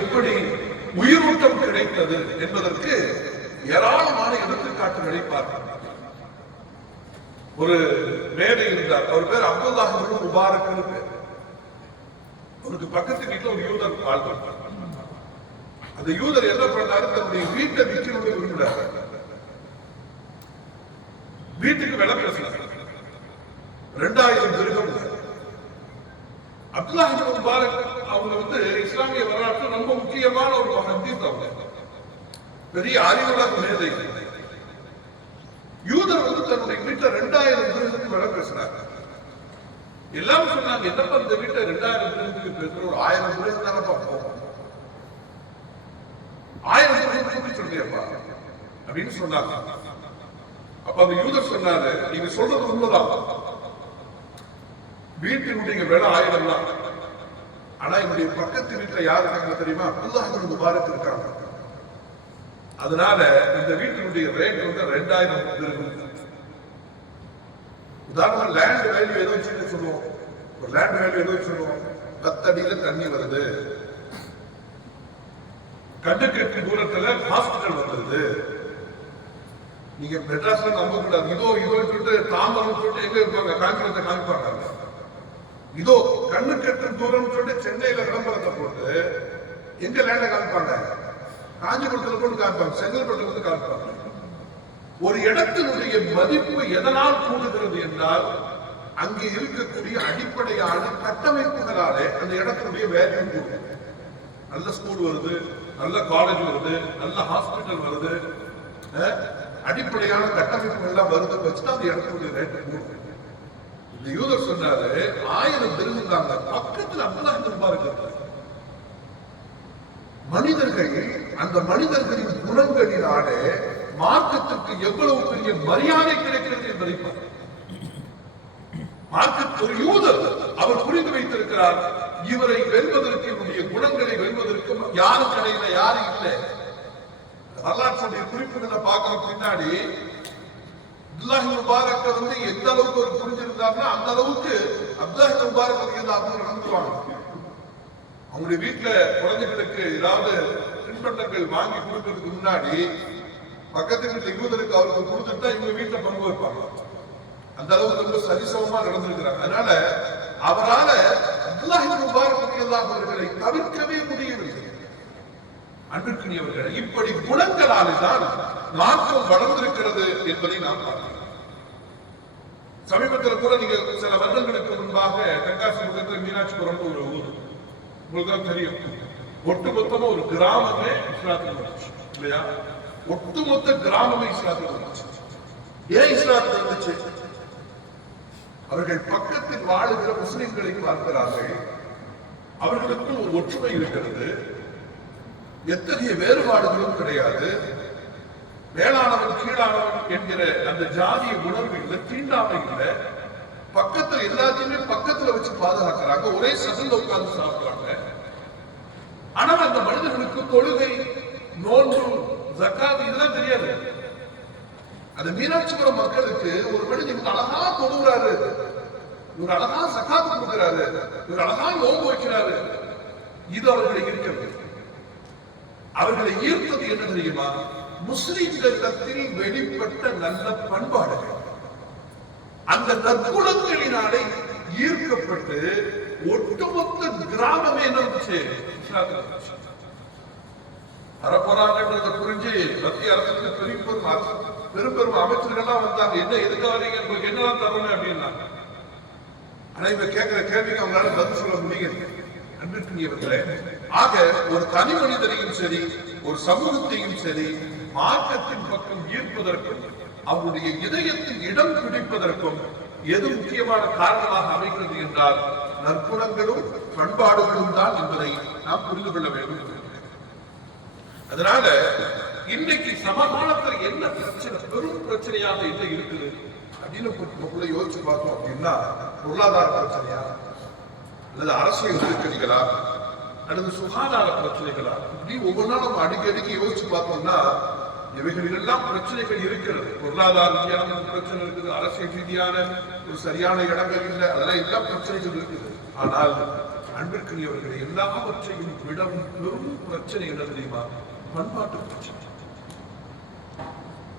எப்படி உயிரோட்டம் கிடைத்தது என்பதற்கு ஏராளமான எடுத்துக்காட்டுகளை பார்க்கிறோம். ஒரு மேதை இருந்தார், அவர் பேர் அப்துல்லாஹ் இப்னு முபாரக். அவருக்கு பக்கத்து வீட்டுல ஒரு யூதர் வாழ்ந்தார். அந்த யூதர் என்ன பண்ணாரு, தன்னுடைய வீட்டை விற்கணும்னு விரும்புறாரு. வீட்டுக்கு விலை பேசினார், 2000 திர்ஹம். அப்துல்லாஹ் இப்னு முபாரக் அவங்க இஸ்லாமிய வரலாற்று ரொம்ப முக்கியமான ஒரு ஹதீஸ். அவங்க பெரிய அறிவுள்ள மேதை. யூதர் தன்னுடைய வீட்டை 2000 திர்ஹத்துக்கு விலை பேசினார். எல்லாம் சொன்னாங்க, என்னப்பா இந்த வீட்டை 2000 திர்ஹத்துக்கு பேசுற, ஒரு 1000 திர்ஹம் தானே பார்ப்போம், 1000 திர்ஹம் சொல்றியப்பா அப்படின்னு சொன்னாங்க. அப்ப அந்த யூதர் சொன்னாரு, நீங்க சொல்றது உண்மைதான், வீட்டினுடைய விலை 1000 தான். ஆனா என்னுடைய பக்கத்து வீட்டுல யாரு இருக்காங்க தெரியுமா, அப்துல்லாஹ் இப்னு முபாரக் இருக்காங்க. அதனால இந்த வீட்டினுடைய ரேட் 2000 திர்ஹம். உதாரணமா லேண்ட் வேல்யூ ஏதோ சொல்லுவோம், ஒரு லேண்ட் வேல்யூ ஏதோ சொல்லுவோம், 10 அடியில தண்ணி வருது, கண்டுக்கு தூரத்துல ஹாஸ்பிட்டல் வந்தது. நீங்க மெட்ராஸ்ல நம்ப கூடாது, இதோ சொல்லிட்டு தாம்பரம் சொல்லிட்டு எங்க இருப்பாங்க, காஞ்சிபுரத்தை காமிப்பாங்க. இதோ கண்ணுக்கு தூரம் சொல்லிட்டு சென்னையில விளம்பரத்தை போட்டு எங்க லேண்ட காமிப்பாங்க, காஞ்சிபுரத்துல போட்டு காமிப்பாங்க, செங்கல்பட்டு காமிப்பாங்க. ஒரு இடத்தினுடைய மதிப்பு எதனால் கூடுகிறது என்றால், அங்கே இருக்கக்கூடிய அடிப்படையான கட்டமைப்புகளாலே அந்த இடத்தினுடைய வேல்யூ கூடும். நல்ல ஸ்கூல் வருது, நல்ல காலேஜ் வருது, நல்ல ஹாஸ்பிட்டல் வருது, அடிப்படையான கட்டமைப்பு எல்லாம் வருது வச்சுதான் அந்த இடத்தினுடைய ரேட்டு கூடும். இந்த யூதர் சொன்னாரு, 1000 திர்ஹம் தாங்க. பக்கத்தில் அப்துல்லாஹ் இப்னு முபாரக் இருக்கார். மனிதர்கள் அந்த மனிதர்களின் குணங்களினாலே மார்க்கத்திற்கு எவ்வளவு பெரிய மரியாதை கிடைக்கிறது என்பதை ஒரு யூதர் அவர் புரிந்து வைத்திருக்கிறார். இவரை வெல்வதற்கு, இவருடைய குணங்களை வெல்வதற்கு யாரும் கிடையில, யாரும் இல்லை. வரலாற்றுடைய குறிப்புகளை பார்க்கிற பின்னாடி அப்துல்லாஹ் இப்னு முபாரக் எந்த அளவுக்கு ஒரு புரிஞ்சிருந்தாருன்னா, அந்த அளவுக்கு அப்துல்லாஹ் இப்னு முபாரக் நடந்துருவாங்க. அவங்களுடைய வீட்டுல குழந்தைகளுக்கு ஏதாவது தின்பண்டங்கள் வாங்கி கொடுக்கறதுக்கு முன்னாடி பக்கத்து வீட்டுல யூதருக்கு அவருக்கு கொடுத்துட்டா இவங்க வீட்டுல பங்கு வைப்பாங்க. அந்த அளவுக்கு ரொம்ப சரிசமமா நடந்திருக்கிறாங்க. அதனால அவரால அப்துல்லாஹ் இப்னு முபாரக் அவர்களை தவிர்க்கவே முடியவில்லை. அன்பிற்குரியவர்கள், இப்படி குணங்களாலே தான் மார்க்கம் வளர்ந்திருக்கிறது என்பதை நாம் பார்க்கிறோம். சமீபத்தில் கூட நீங்க சில வருடங்களுக்கு முன்பாக தென்காசி பக்கத்தில் மீனாட்சிபுரம் ஒரு ஊர், உங்களுக்கு தான் தெரியும், ஒட்டுமொத்தமா ஒரு கிராமமே இஸ்லாத்துக்கு வந்துச்சு இல்லையா? ஒட்டுமொத்த கிராமமே இஸ்லாத்துக்கு வந்துச்சு. ஏன் இஸ்லாத்துக்கு வந்துச்சு? அவர்கள் பக்கத்தில் வாழுகிற முஸ்லிம்களை பார்க்கிறார்கள், அவர்களுக்கு ஒரு ஒற்றுமை இருக்கிறது, எத்தகைய வேறுபாடுகளும் கிடையாது, மேலானவன் கீழானவன் என்கிற அந்த ஜாதிய உணர்வு இல்லை, தீண்டாமை இல்லை, பக்கத்துல எல்லாத்தையுமே பக்கத்துல வச்சு பாதுகாக்கிறாங்க, ஒரே சதுல உட்கார்ந்து சாப்பிடுறாங்க. ஆனால் அந்த மனிதர்களுக்கு தொழுகை, நோன்பு, ஜக்காத் இதெல்லாம் தெரியாது. அந்த மீனாட்சிபுரம் மக்களுக்கு ஒரு மனிதன் அழகா தொழுகிறாரு, இவர் அழகா ஜக்காத் கொடுக்கிறாரு, இவர் அழகா நோன்பு வைக்கிறாரு, இது அவர்களை இருக்கிறது. அவர்களை ஈர்த்தது என்ன தெரியுமா? முஸ்லிம்களிடத்தில் வெளிப்பட்ட நல்ல பண்பாடுகள், அந்த நற்குணங்களினாலே ஈர்க்கப்பட்டு ஒட்டுமொத்த கிராமமே என்ன வரப்போறாங்கன்றத புரிஞ்சு மத்திய அரசுக்கு பெரும் அமைச்சர்கள்லாம் வந்தாங்க. என்ன எதுக்காக நீங்க உங்களுக்கு என்னெல்லாம் தரணும் அப்படின்னாங்க. ஆனா இவங்க கேட்கிற கேள்விக்கு அவங்களால பதில் சொல்ல முடியுது. அன்பிற்குரியவர்களே, ஆக ஒரு தனி மனிதரையும் சரி, ஒரு சமூகத்தையும் சரி, மார்க்கத்தின் பக்கம் ஈர்ப்பதற்கும் அவருடைய இதயத்தில் இடம் பிடிப்பதற்கும் எது முக்கியமான காரணமாக அமைகிறது என்றால் நற்குணங்களும் பண்பாடுகளும் தான் என்பதை நாம் புரிந்து கொள்ள வேண்டும். அதனால இன்னைக்கு சமகாலத்தில் என்ன பிரச்சனை, பெரும் பிரச்சனையாக என்ன இருக்குது அப்படின்னு யோசிச்சு பார்த்தோம் அப்படின்னா, பொருளாதார பிரச்சனையா அல்லது அரசியல் நெருக்கடிகளா அல்லது சுகாதார பிரச்சனைகளா, இப்படி ஒவ்வொன்றா நம்ம அடிக்கடிக்கு யோசிச்சு பார்த்தோம்னா இவைகளெல்லாம் பிரச்சனைகள் இருக்கிறது. பொருளாதார ரீதியான பிரச்சனை இருக்குது, அரசியல் ரீதியான ஒரு சரியான இடங்கள் இல்லை, அதெல்லாம் எல்லாம் பிரச்சனைகள் இருக்குது. ஆனால் அன்பிற்குரியவர்களை எல்லாவற்றையும் விடவும் பெரும் பிரச்சனை என்ன தெரியுமா? பண்பாட்டு பிரச்சனை.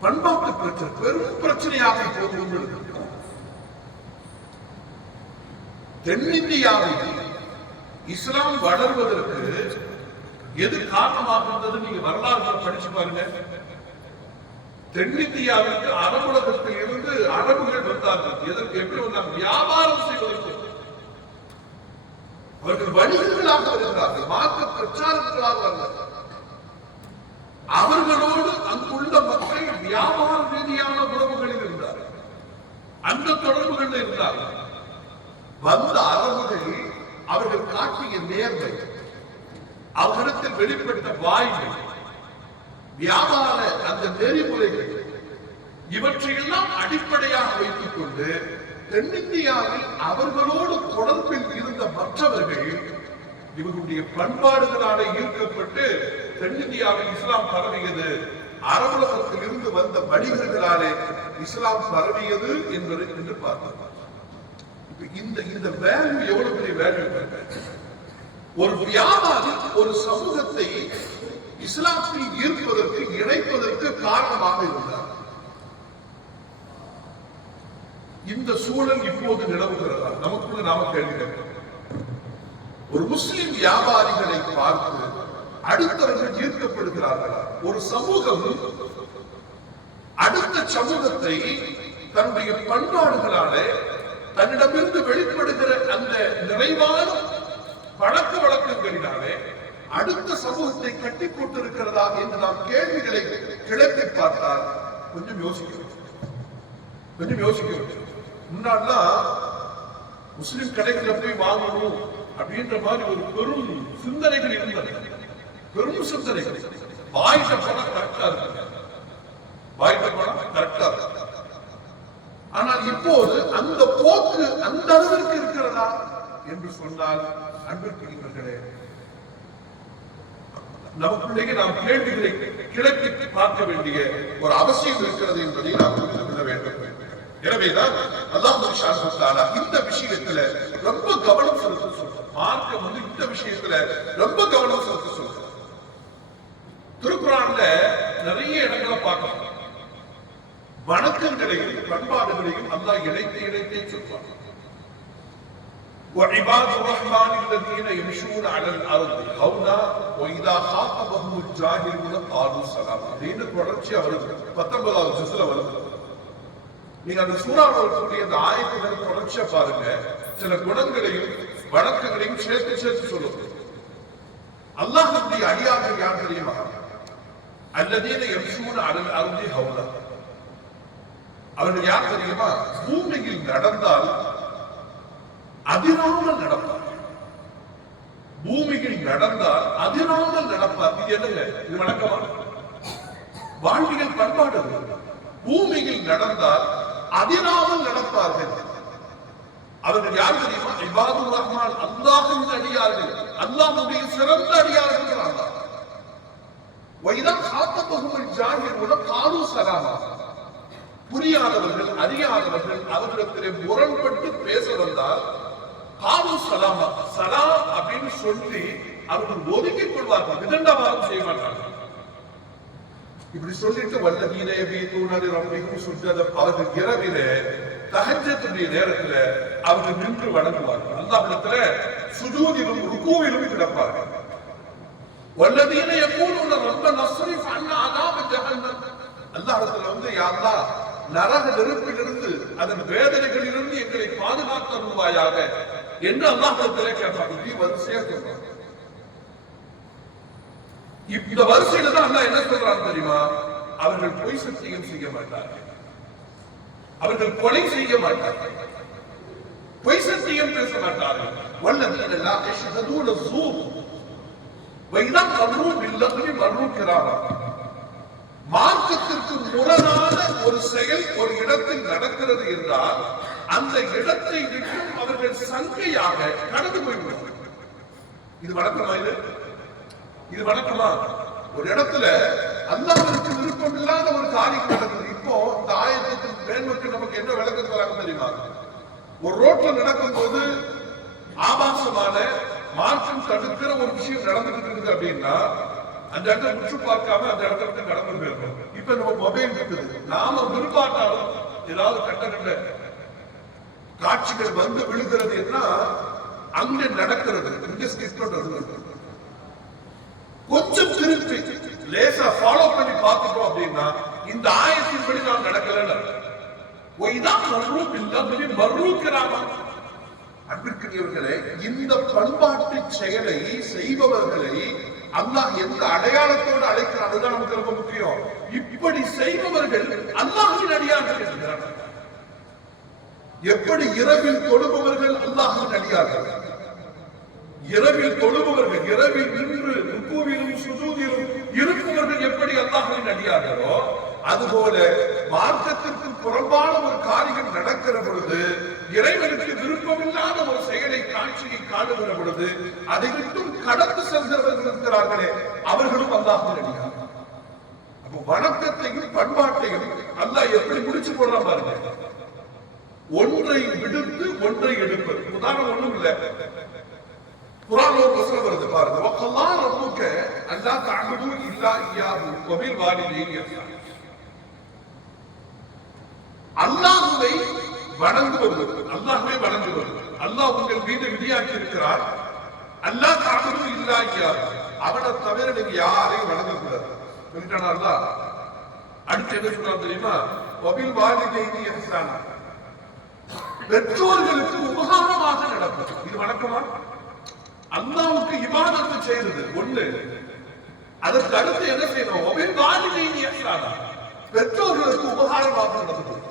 பண்பாட்டு பிரச்சனை பெரும் பிரச்சனையாக இப்போது கொண்டிருக்கிறது. தென்னிந்தியாவில் இஸ்லாம் வளர்வதற்கு எது காரணமாக இருந்தது? நீங்க வரலாறு படிச்சு பாருங்க. தென்னிந்தியாவிற்கு அரபுலகத்தில் இருந்து அரபுகள் வந்தார்கள். எதற்கு? எப்படி வந்தாங்க? வியாபாரம் செய்வதற்கு. அவர்கள் வணிகர்களாக வருகிறார்கள், மார்க்க பிரச்சாரங்களாக வருகிறார்கள். அவர்களோடு அங்குள்ள மக்கள் வியாபார ரீதியான உறவுகளில் இருந்தார்கள், அந்த தொடர்புகளில் இருந்தார்கள். வந்த அரபுகள் அவர்கள் காட்டிய நேர்மை, அவரிடத்தில் வெளிப்பட்ட வாய்மை, வியாபார அந்த நெறிமுறைகள், இவற்றையெல்லாம் அடிப்படையாக வைத்துக் கொண்டு தென்னிந்தியாவில் அவர்களோடு தொடர்பில் இருந்த மற்றவர்கள் இவர்களுடைய பண்பாடுகளால ஈர்க்கப்பட்டு தென்னிந்தியாவில் இஸ்லாம் பரவியது. அரபுலகத்தில் இருந்து வந்த வணிகர்களாலே இஸ்லாம் பரவியது என்பது என்று பார்த்தோம். இந்த வேல்யூ எவ்வளவு பெரிய வேல்யூ! ஒரு வியாபாரி ஒரு சமூகத்தை இஸ்லாத்தில் ஈர்ப்பதற்கு, இணைப்பதற்கு காரணமாக இருந்தார். இந்த சூழல் இப்போது நிலவுகிறதா? நமக்குள்ள நாம கேள்வி கேட்கிறோம். ஒரு முஸ்லிம் வியாபாரிகளை பார்த்து அடுத்தவர்கள் ஈர்க்கப்படுகிறார்களா? ஒரு சமூகம் அடுத்த சமூகத்தை தன்னுடைய பண்பாடுகளால தன்னிடமிருந்து வெளிப்படுகிற அந்த நிறைவான பழக்க வழக்கங்களினாலே அடுத்த சமூகத்தை கட்டி போட்டிருக்கிறதா என்று நாம் கேள்விகளை கிளப்பி பார்த்தால் கொஞ்சம் யோசிக்கிறோம். முன்னாடிலாம் முஸ்லிம் கடைகளை போய் வாங்கணும் அப்படின்ற மாதிரி ஒரு பெரும் சிந்தனைகள் இருந்தது. பெரும் சிந்தனைகள். வாய்ட்ட பணம் கரெக்டா இருக்கு, வாய்ட்ட பணம் கரெக்டா இருக்கு. ஆனால் இப்போது அந்த போக்கு அந்த அளவிற்கு இருக்கிறதா என்று சொன்னால், அன்பிற்குரியவர்களே, நமக்குள்ளேயே நாம் கேள்விகளை கிளப்பி பார்க்க வேண்டிய ஒரு அவசியம் இருக்கிறது என்பதை நாம் புரிந்து கொள்ள வேண்டும். எனவேதான் அல்லாஹ் சுப்ஹானஹு வ தஆலா இந்த விஷயத்துல ரொம்ப கவனம் செலுத்த சொல்றார். மார்க்கம் இந்த விஷயத்துல ரொம்ப கவனம் செலுத்த சொல்றார். திருக்குர்ஆன்ல நிறைய இடங்களை பார்க்கலாம். வணக்கங்களையும் பண்பாடுகளையும் அல்லாஹ் இணைத்தே சொல்றார். وعباد الرحمن الذين يمشون على الارض هونا واذا خاطبهم الجاهلون قالوا سلاما. இந்த தொடர்ச்சி வருது 19வது ஜுஸ்ல வருது. நீங்க அந்த சூறாவில் இருக்கக்கூடிய அந்த ஆயத்துகளை தொடர்ச்சியா பாருங்க. சில குணங்களையும் வணக்கங்களையும் சேர்த்து சொல்லுங்க. அல்லாஹ்வுடைய அடியார்கள் யார் தெரியுமா? அல்லதீன யம்ஷூன அலல் அர்தி ஹௌலா. அவர்கள் யார் தெரியுமா? பூமியில் நடந்தால் அதிராமல் நடப்பார். பூமியில் நடந்தால் அதிராமல் நடப்பார். இது என்னங்க? இது வணக்கமா? வாழ்வியல் பண்பாடு. பூமியில் நடந்தால் அதிராமல் நடப்பார்கள். அவர்கள் யார் தெரியுமா? இபாதுர் ரஹ்மான், அல்லாஹ்வின் அடியார்கள், அல்லாஹ்வுடைய சிறந்த அடியார்கள். அல்லாஹ் வைதா காத்தபஹுல் ஜாஹிலுன காலு சலாமா. புரியாதவர்கள், அறியாதவர்கள் அவர்களிடத்திலே முரண்பட்டு பேச வந்தால் காலு சலாமா, சலாம் அப்படின்னு சொல்லி அவர்கள் ஒதுக்கிக் கொள்வார்கள், விதண்டாவாதம் செய்ய மாட்டார்கள். இப்படி சொல்லிட்டு வல்லதீன யபீதுன லிரப்பிஹிம் சுஜ்ஜதன், அவர்கள் இரவிலே தஹஜ்ஜுடைய நேரத்துல அவர்கள் நின்று வணங்குவார்கள். அல்லாஹ்விடத்துல சுஜூதிலும் ருகூவிலும் கிடப்பார்கள். வல்லதீன யகூலுன ரப்பனா ஸ்ரிஃப் அன்னா அஸாப ஜஹன்னம். அல்லாஹ்விடத்துல யா அல்லாஹ், நரக நெருப்பிலிருந்து அதன் வேதனைகளிலிருந்து எங்களை பாதுகாத்தருள்வாயாக என்று அல்லாஹ்விடத்துல கேட்பார்கள். இப்படி வரிசையா சொல்றாங்க. இந்த வரிசையில தான் அல்லாஹ் என்ன சொல்றான் தெரியுமா? அவர்கள் பொய் சத்தியம் செய்ய மாட்டார்கள், அவர்கள் கொலை செய்ய மாட்டார்கள், பொய் சத்தியம் பேச மாட்டார்கள். வல்லதீன லா யஷ்ஹதூன ஸூர் வைதா கம்ரு பில்லஹ்வி மர்ரு கிராமா. மார்க்கத்திற்கு முரணான ஒரு செயல் ஒரு இடத்தில் நடக்கிறது என்றால் அந்த இடத்தை விட்டு அவர்கள் சங்கையாக கடந்து போய்விடுவார்கள். இது வணக்கமா? இது வணக்கமா? ஒரு இடத்துல அல்லாஹ்வுக்கு விருப்பம் இல்லாத ஒரு காரியம் நடக்குது. இப்போ இந்த ஆயத்துக்கு மேன்மக்கள் நமக்கு என்ன விளக்கம் தராங்க தெரியுமா? ஒரு ரோட்ல நடக்கும் போது ஆபாசமான மார்க்கம் தடுக்கிற ஒரு விஷயம் நடந்துட்டு இருக்குது அப்படின்னா அந்த இடத்துல முற்று பார்க்காம அந்த இடத்துல கடந்து போயிடணும். இப்ப நம்ம மொபைல் இருக்குது, நாம விரும்பாட்டாலும் ஏதாவது கட்ட காட்சிகள் வந்து விழுகிறது என்ன அங்க நடக்கிறது, இங்க ஸ்கிப் பண்றது. கொஞ்சம் திருப்பி லேசா ஃபாலோ பண்ணி பார்த்துட்டோம் அப்படின்னா இந்த ஆயத்தின்படி நாம் நடக்கல. அன்பிற்குரியவர்களே, இந்த பண்பாட்டு செயலை செய்பவர்களை அல்லாஹ் எந்த அடையாளத்தோடு அழைக்கிறார் அதுதான் நமக்கு ரொம்ப முக்கியம். இப்படி செய்பவர்கள் அல்லாஹ்வின் அடியார்கள் என்கிறார்கள். எப்படி இரவில் தொழுபவர்கள் அல்லாஹ்வின் அடியார்கள், இரவில் தொழுபவர்கள், இரவில் நின்று ருக்குவிலும் சுஜூதிலும் இருப்பவர்கள் எப்படி அல்லாஹ்வின் அடியார்களோ, அதுபோல மார்க்கத்திற்கு புறம்பான ஒரு காரியம் நடக்கிற பொழுது, இறைவனுக்கு விருப்பமில்லாத ஒரு செயலை காட்சியை காணுகிற பொழுது அதை விட்டும் கடந்து செல்கிறவர்கள் இருக்கிறார்களே, அவர்களும் அல்லாஹ்வின் அடியார்கள். அப்போ வணக்கத்தையும் பண்பாட்டையும் அல்லாஹ் எப்படி முடிச்சு போடுறான் பாருங்க. ஒன்றை விடுத்து ஒன்றை எடுப்பது. உதாரணம் ஒண்ணும் இல்ல, குர்ஆன்ல ஒரு வசனம் வருது பாருங்க. வக்கல்லா ரப்புக அல்லா தஅபுது இல்லா இய்யாஹு வபில் வாலிதைனி இஹ்சானா. அல்லாஹ்வை வணங்குவது, அல்லாஹ்வை வணங்குவது. அல்லாஹ் உங்கள் மீது விதியாக்கி இருக்கிறார், அல்லா தஅபுது இல்லா இய்யாஹு, அவனை தவிர நீங்க யாரையும் வணங்க கூடாது சொல்லிட்டானா அல்லாஹ். அடுத்து என்ன சொல்றான் தெரியுமா? வபில் வாலிதைனி இஹ்சானா, பெற்றோர்களுக்கு உபகாரமாக நடப்பது. இது வணக்கமா? அல்லாஹ்வுக்கு இபாதத்து செய்வது ஒண்ணு, அதற்கு அடுத்து என்ன செய்யணும்? வபில் வாலிதைனி இஹ்சானா, பெற்றோர்களுக்கு உபகாரமாக நடப்பது.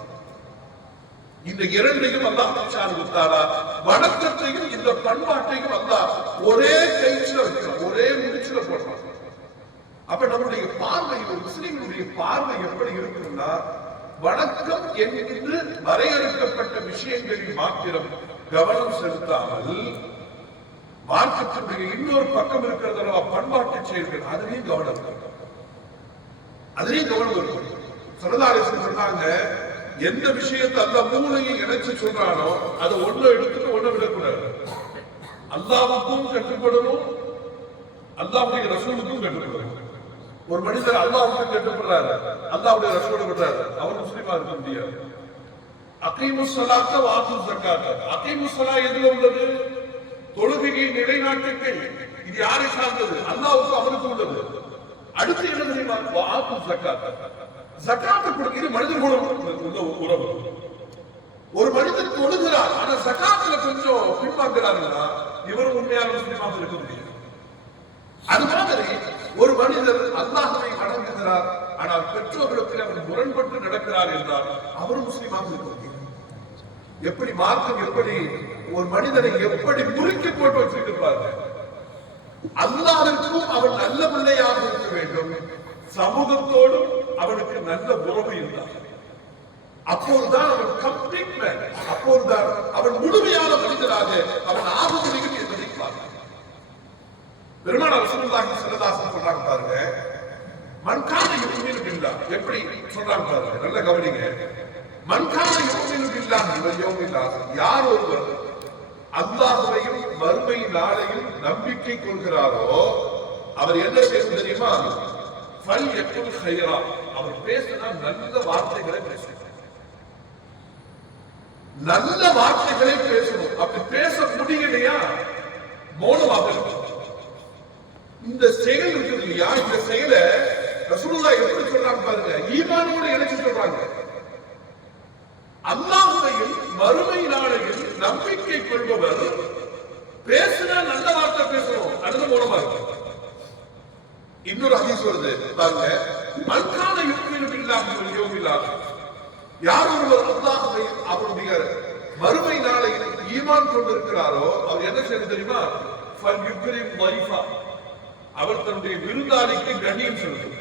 இந்த இரண்டையும் அல்லாஹ் சுப்ஹானஹு வ தஆலா வணக்கத்தையும் இந்த பண்பாட்டையும் அல்லாஹ் ஒரே கைச்சில வைக்கிறான், ஒரே முடிச்சுல போடுறான். அப்ப நம்முடைய பார்வை, ஒரு முஸ்லிம்களுடைய பார்வை எப்படி இருக்கும்னா, வணக்கம் என்று வரையறுக்கப்பட்ட விஷயங்களில் மாத்திரம் கவனம் செலுத்தாமல் மார்க்கத்தினுடைய இன்னொரு பக்கம் இருக்கிறது பண்பாட்டு செயல்கள், அதுலேயும் கவனம் இருக்கும். ஸல்லல்லாஹு அலைஹி வஸல்லம் சொன்னாங்க, எந்த விஷயத்தை அல்லாஹ் மூளையை இணைச்சு சொல்றானோ அதை ஒண்ணு எடுத்துட்டு ஒண்ணு விடக்கூடாது. அல்லாஹ்வுக்கும் கட்டுப்படணும், அல்லாஹ்வுடைய ரசூலுக்கும் கட்டுப்படணும். ஒரு மனிதர் அல்லாஹ்வுக்கு கட்டுப்படுறாரு, அல்லாஹ்வுடைய ரசூலை விடுறாரு, அவர் முஸ்லிமா இருக்க முடியாது. அகீமுஸ் ஸலாத்த வ ஆத்துஸ் ஸகாத்த, அகீமுஸ் ஸலா எதுல உள்ளது? தொழுகையை நிலைநாட்டுங்கள். இது யாரை சார்ந்தது? அல்லாஹ்வுக்கு அவனுக்கு உள்ளது. அடுத்து என்ன தெரியுமா? வ ஆத்துஸ் ஸகாத்த, ஜகாத் கொடுக்கிறது மனிதர்களோட உள்ள உறவு. ஒரு மனிதர் தொழுகிறார், ஆனா ஜகாத்துல கொஞ்சம் பின்வாங்குறாருன்னா இவரும் உண்மையான முஸ்லிமாக இருக்க முடியாது. அது மாதிரி ஒரு மனிதர் அல்லாஹ்வை வணங்குகிறார், ஆனால் பெற்றோர்களுக்கு அவர் முரண்பட்டு நடக்கிறார் என்றால் அவரும் முஸ்லிமாக இருக்க முடியாது. எப்படி மார்க்கம் எப்படி ஒரு மனிதனை எப்படி முறுக்கி போட்டு வச்சிருக்கிறாங்க. அல்லாஹ்வுக்கும் அவன் நல்ல பிள்ளையாக இருக்க வேண்டும், சமூகத்தோடும் அவனுக்கு நல்ல உறவு இருந்தார். அப்போதுதான் அவன் கம்ப்ளீட் மேன், அப்போதுதான் அவன் முழுமையான மனிதனாக அவன் ஆக முடியும் என்பதை பார்க்க. பெருமானார் ரசூலுல்லாஹி ஸல்லல்லாஹு அலைஹி வஸல்லம் சொல்றாங்க பாருங்க, மன் கான யுமினு பில்லாஹ், எப்படி சொல்றாங்க பாருங்க, நல்ல கவனிங்க. மன் கான யுமினு பில்லாஹி வல் யௌமில் ஆகிர், யார் ஒருவர் அல்லாஹ்வையும் மறுமை நாளையும் நம்பிக்கை கொள்கிறாரோ அவர் என்ன செய்யணும் தெரியுமா? ஃபல் யகுல் கைரா, அவர் பேசினா நல்ல வார்த்தைகளை பேசணும், நல்ல வார்த்தைகளை பேசணும். அப்படி பேச முடியலையா மௌனமாக இருக்கும். இந்த செயல் இருக்கு இல்லையா, இந்த செயலை ரசூலுல்லாஹ் எப்படி சொல்றாங்க பாருங்க, ஈமானோட இணைச்சு சொல்றாங்க. அல்லாஹ்வையும் மறுமை நாளையும் நம்பிக்கை கொள்பவர் பேசினா நல்ல வார்த்தை பேசணும், அடுத்த மௌனமா இருக்கும். இன்னொரு ஹதீஸ் வருது பாருங்க, மன் கான யுமினு பில்லாஹி வல் யௌமில் ஆகிர், யார் ஒருவர் அல்லாஹ்வை அவருடைய மறுமை நாளையில் ஈமான் கொண்டிருக்கிறாரோ அவர் என்ன செய்யணும் தெரியுமா? ஃபல் யுக்ரிம் தைஃபா, அவர் தன்னுடைய விருந்தாளிக்கு கண்ணியம் செலுத்தும்.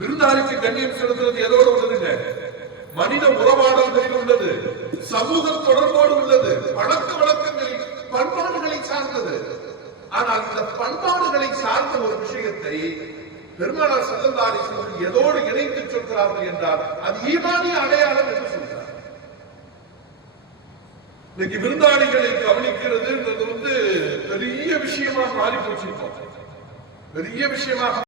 விருந்தாளிக்கு கண்ணியம் செலுத்துறது எதோடு உள்ளதுங்க? மனித உறவாடல்களில் உள்ளது, சமூக தொடர்போடு உள்ளது, பழக்க வழக்கங்களில் பண்பாடுகளை சார்ந்தது. ஆனால் இந்த பண்பாடுகளை சார்ந்த ஒரு விஷயத்தை பெருமானார் ஸல்லல்லாஹு அலைஹி வஸல்லம் எதோடு இணைத்து சொல்கிறார்கள் என்றால் அது ஈமானிய அடையாளம் என்று சொல்கிறார். இன்னைக்கு விருந்தாளிகளை கவனிக்கிறதுன்றது பெரிய விஷயமா மாறி போச்சு. பெரிய விஷயமாக